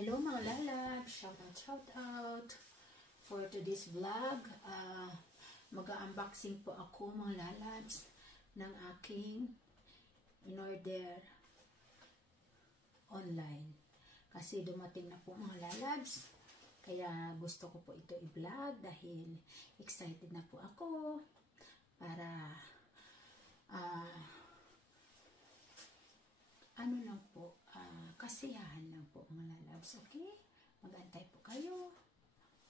Hello mga lalab, shout out for today's vlog. Mag-unboxing po ako mga lalabs ng aking in-order online. Kasi dumating na po mga lalabs. Kaya gusto ko po ito i-vlog dahil excited na po ako para kasiyahan lang po mga lalabs. Okay? Mag-antay po kayo.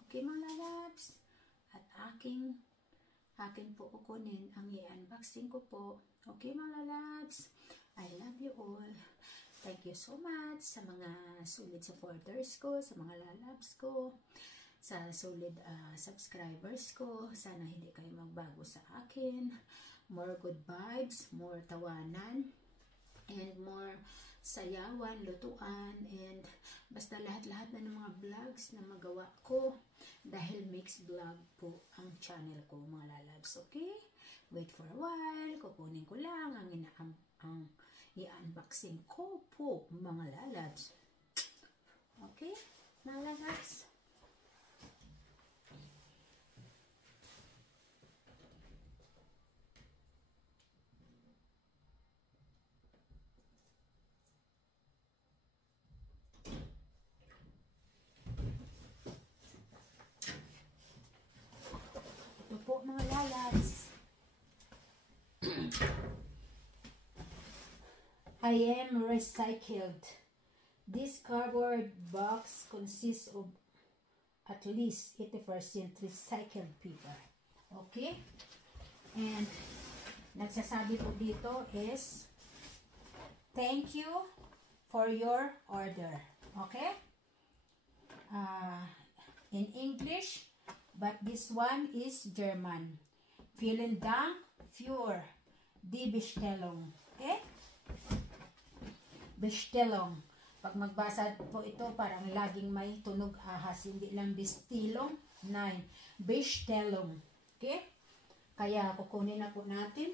Okay mga lalabs? At akin po kukunin ang i-unboxing ko po. Okay mga lalabs? I love you all. Thank you so much sa mga solid supporters ko, sa mga lalabs ko, sa solid subscribers ko. Sana hindi kayo magbago sa akin. More good vibes, more tawanan, and more sayawan, lutuan, and basta lahat-lahat na ng mga vlogs na magawa ko dahil mixed vlog po ang channel ko mga lalabs. Okay? Wait for a while. Kukunin ko lang ang i-unboxing ko po mga lalabs. Okay? Mga lalabs. Po mga lalabs. I am recycled. This cardboard box consists of at least 80% recycled paper. Okay? And nagsasabi po dito is thank you for your order. Okay? In English, but this one is German. Vielen Dank für die Bestellung. Okay? Bestellung. Pag magbasa po ito, parang laging may tunog ahas. Hindi lang Bestellung. Nein. Bestellung. Okay? Kaya kukunin na po natin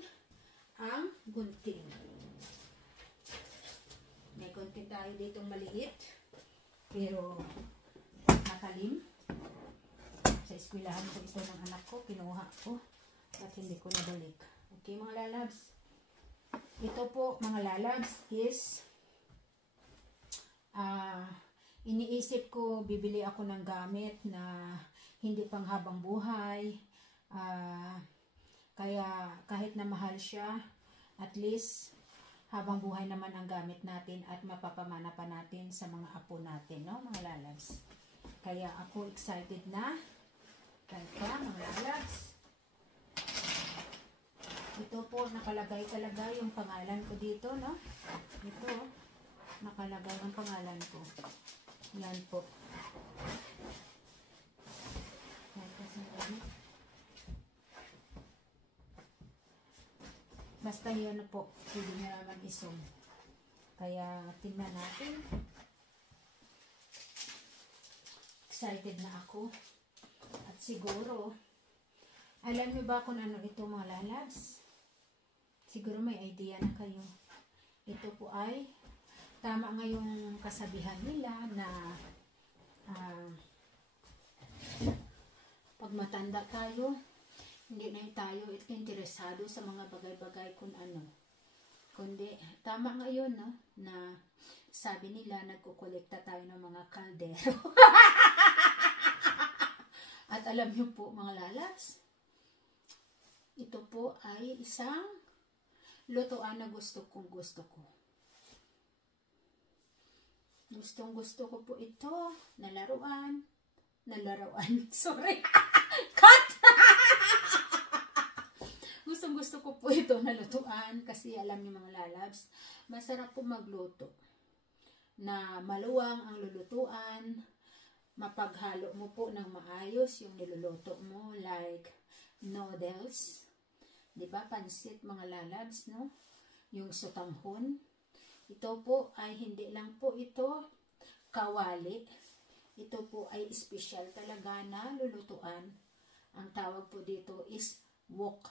ang gunting. May gunting tayo ditong maliit. Pero matalim. Sa eskwelahan ko ito ng anak ko, kinuha ko at hindi ko nabalik. Okay mga lalabs, ito po mga lalabs is iniisip ko bibili ako ng gamit na hindi pang habang buhay, kaya kahit na mahal siya, at least habang buhay naman ang gamit natin at mapapamana pa natin sa mga apo natin, no mga lalabs. Kaya ako excited na. Kaya mga lalabs, ito po nakalagay talaga yung pangalan ko dito, no? Ito nakalagay ang pangalan ko. Yan po. Basta yun po, pwede nyo naman isong. Kaya tingnan natin. Excited na ako. At siguro, alam niyo ba kung ano ito mga lalabs? Siguro may idea na kayo. Ito po ay, tama nga yung kasabihan nila na pag matanda tayo, hindi na tayo interesado sa mga bagay-bagay kung ano. Kundi, tama nga yun, no? Na sabi nila, nagkukolekta tayo ng mga kaldero. At alam niyo po mga lalabs, ito po ay isang lutuan na gusto ko. Gustong gusto ko po ito na laruan. Sorry. Cut! Gustong gusto ko po ito na lutuan kasi alam niyo mga lalabs, masarap po magluto. Na maluwang ang lulutuan. Mapaghalo mo po ng maayos yung niluluto mo, like noodles, di ba, pansit mga lalabs, no? Yung sotanghon. Ito po ay hindi lang po ito kawali. Ito po ay special talaga na lulutuan. Ang tawag po dito is wok.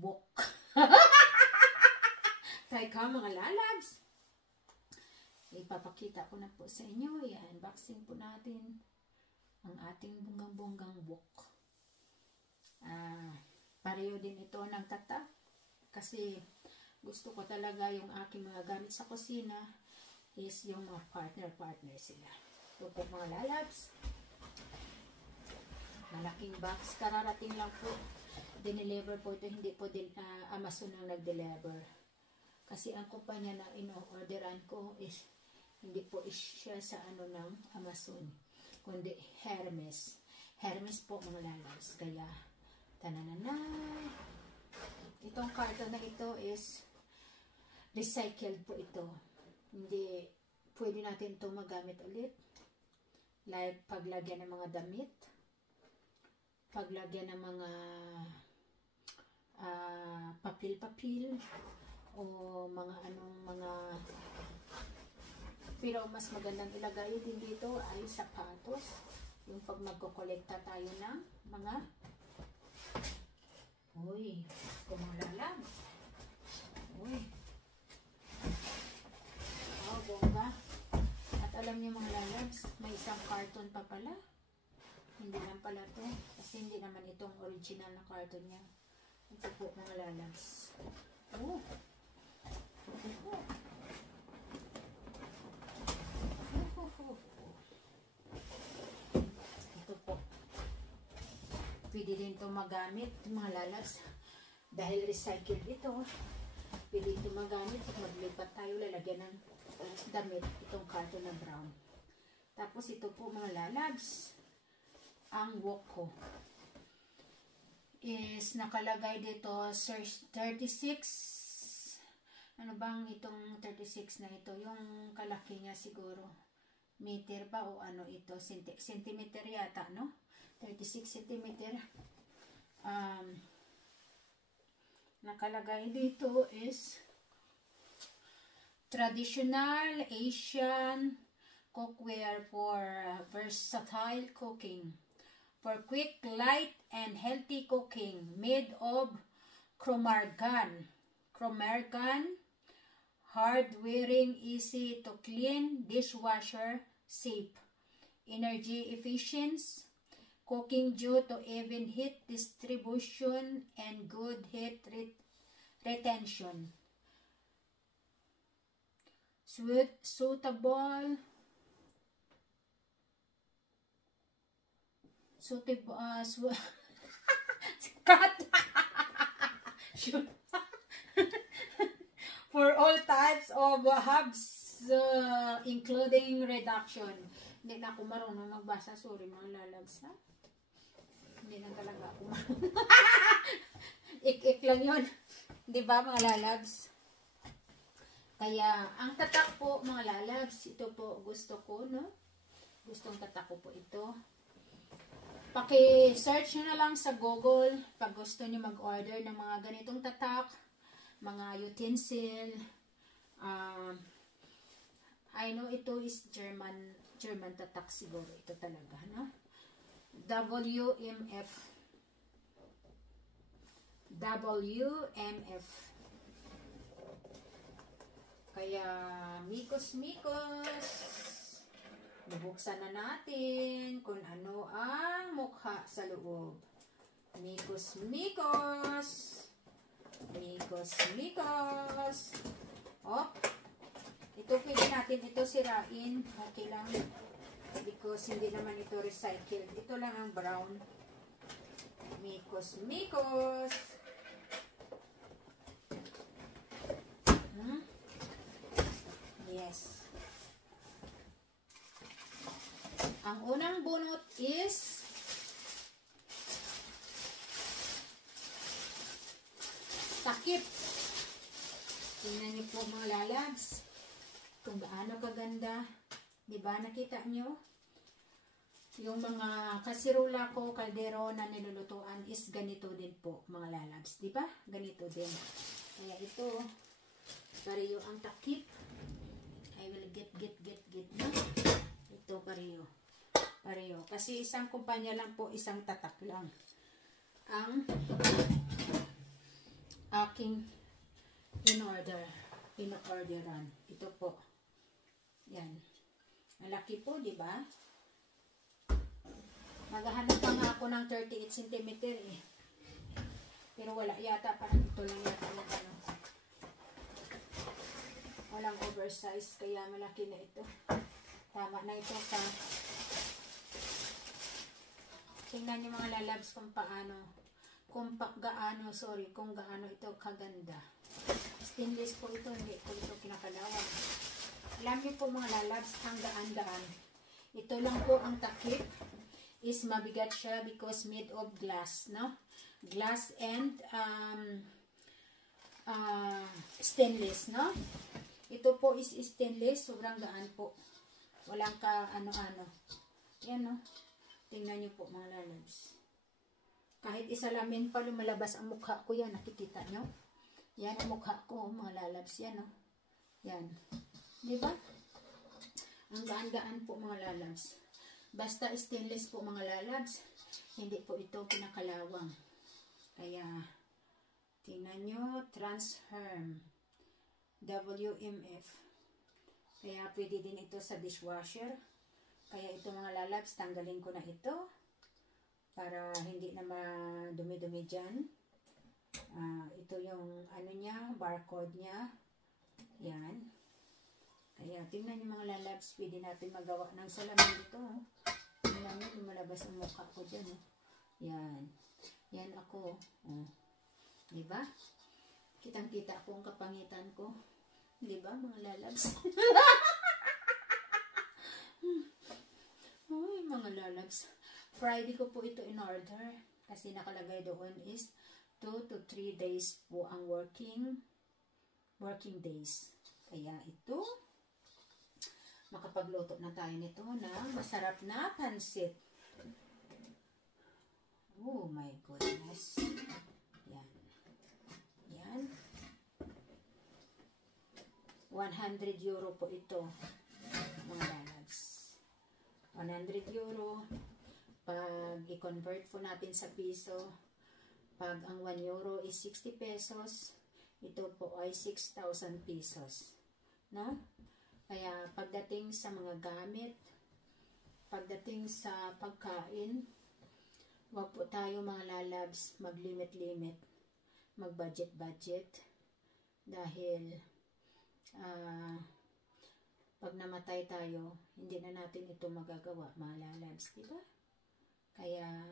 Wok. Try ka mga lalabs. ipapakita ko na po sa inyo. I-unboxing po natin ang ating bonggang-bonggang wok. Pareho din ito ng tatak kasi gusto ko talaga yung aking mga gamit sa kusina is yung mga partner sila. Ito po mga lalabs. Malaking box. Kararating lang po. Dineliver po ito. Hindi po din Amazon ang nag-deliver. Kasi ang kumpanya na ino-orderan ko is hindi po siya sa ng Amazon. Kundi Hermes. Hermes po mga lalabs. Kaya, tanananay. Itong carton na ito is recycled po ito. Hindi, pwede natin ito magamit ulit. Like, paglagyan ng mga damit. Paglagyan ng mga papel-papel. O mga pero mas magandang ilagay din dito ay sapatos. Yung pag magko-kolekta tayo ng mga kumalala. Bongga. At alam niyo mga lalabs, may isang carton pa pala. Hindi lang pala to. Kasi hindi naman itong original na carton niya. Ito po mga lalabs. Ito po. Pwede din ito magamit mga lalabs. Dahil recycled ito. Pwede ito magamit. Maglipat tayo, lalagyan ng damit itong carton na brown. Tapos ito po mga lalabs, ang wok ko is nakalagay dito 36. Ano bang itong 36 na ito? Yung kalaki niya siguro. Meter ba o ano ito? Centimeter yata, no? 36 centimeter. Nakalagay dito is traditional Asian cookware for versatile cooking. For quick, light, and healthy cooking. Made of Cromargan. Hard-wearing, easy to clean, dishwasher safe. Energy efficient. Cooking due to even heat distribution and good heat retention. Suitable for all types of hobs, including reduction. Hindi na ako marunong magbasa. Sorry mga lalabs, ha? Hindi na talaga ako marunong. Ik-ik lang yun. Diba mga lalabs? Kaya, ang tatak po mga lalabs, ito po gusto ko, no? Gustong tatak ko po ito. Paki-search nyo na lang sa Google pag gusto nyo mag-order ng mga ganitong tatak, mga utensil. I know ito is German tatak siguro. Ito talaga, no? WMF. Kaya, mikos. Bubuksan na natin kung ano ang mukha sa loob. Mikos. Oh, ito pwede natin ito sirain. Okay lang. Because hindi naman ito recycled. Ito lang ang brown. Mikos. Yes. Ang unang bunot is takip. Tingnan niyo po mga lalabs kung gaano kaganda. Diba nakita nyo? Yung mga kasirula ko, kaldero na nilulutuan is ganito din po mga lalabs. Diba? Ganito din. Kaya ito, pareho ang takip. I will get na. Ito pareho. Kasi isang kumpanya lang po, isang tatak lang ang aking in-orderan. Ito po. Yan. Malaki po, di ba? Naghahanap pa nga ako ng 38 cm eh. Pero wala yata, parang ito lang yata yung ano. Walang oversize, kaya malaki na ito. Tama na ito sa... Tingnan niyo mga lalabs kung paano, kung gaano ito kaganda. Stainless po ito, hindi po ito kinakalawang. Alam niyo po mga lalabs, ang gaan-gaan. Ito lang po ang takip. Is mabigat siya because made of glass, no? Glass and stainless, no? Ito po is stainless, sobrang gaan po. Walang ka ano-ano. Yan, no? Tingnan niyo po mga lalabs. Kahit isalamin pa lumalabas ang mukha ko, yan, nakikita nyo? Yan ang mukha ko, mga lalabs, yan, no? Yan. Diba? Ang gaan-gaan po mga lalabs. Basta stainless po mga lalabs, hindi po ito pinakalawang. Kaya, tingnan nyo, Transherm, WMF. Kaya pwede din ito sa dishwasher. Kaya ito mga lalabs, tanggalin ko na ito. Para hindi na madumi-dumi dyan. Ito yung ano niya, barcode niya. Yan. Kaya tingnan nyo mga lalabs, pwede natin magawa ng salamin ito. Tingnan nyo, lumalabas ang mukha ko dyan. Yan. Yan ako. Diba? Kitang-kita ko ang kapangitan ko. Diba mga lalabs? Ay, mga lalabs. Friday ko po ito in order. Kasi nakalagay doon is 2 to 3 days po ang working days. Kaya ito, makapagluto na tayo nito ng masarap na pansit. Oh my goodness. Yan. Yan. 100 euro po ito. Mga lalabs. 100 euro. Pag i-convert po natin sa piso, pag ang 1 euro is 60 pesos, ito po ay 6,000 pesos. No? Kaya pagdating sa mga gamit, pagdating sa pagkain, wag po tayo mga lalabs mag-limit-limit, mag-budget-budget, dahil pag namatay tayo, hindi na natin ito magagawa mga lalabs, diba? Kaya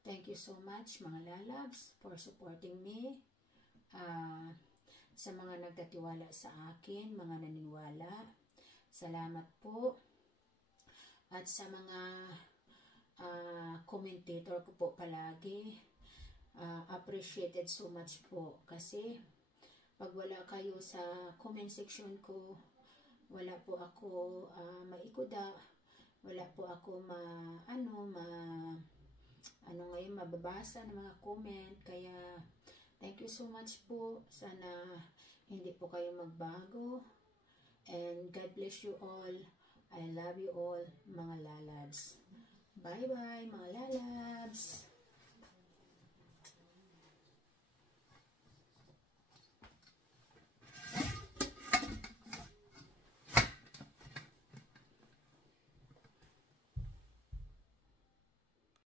thank you so much mga lalabs for supporting me. Sa mga nagtatiwala sa akin, mga naniniwala, salamat po. At sa mga commentator ko po palagi, appreciated so much po. Kasi pag wala kayo sa comment section ko, wala po ako maikuda, wala po ako mababasa ng mga comment. Kaya thank you so much po. Sana hindi po kayo magbago. And God bless you all. I love you all, mga lalabs. Bye-bye, mga lalabs.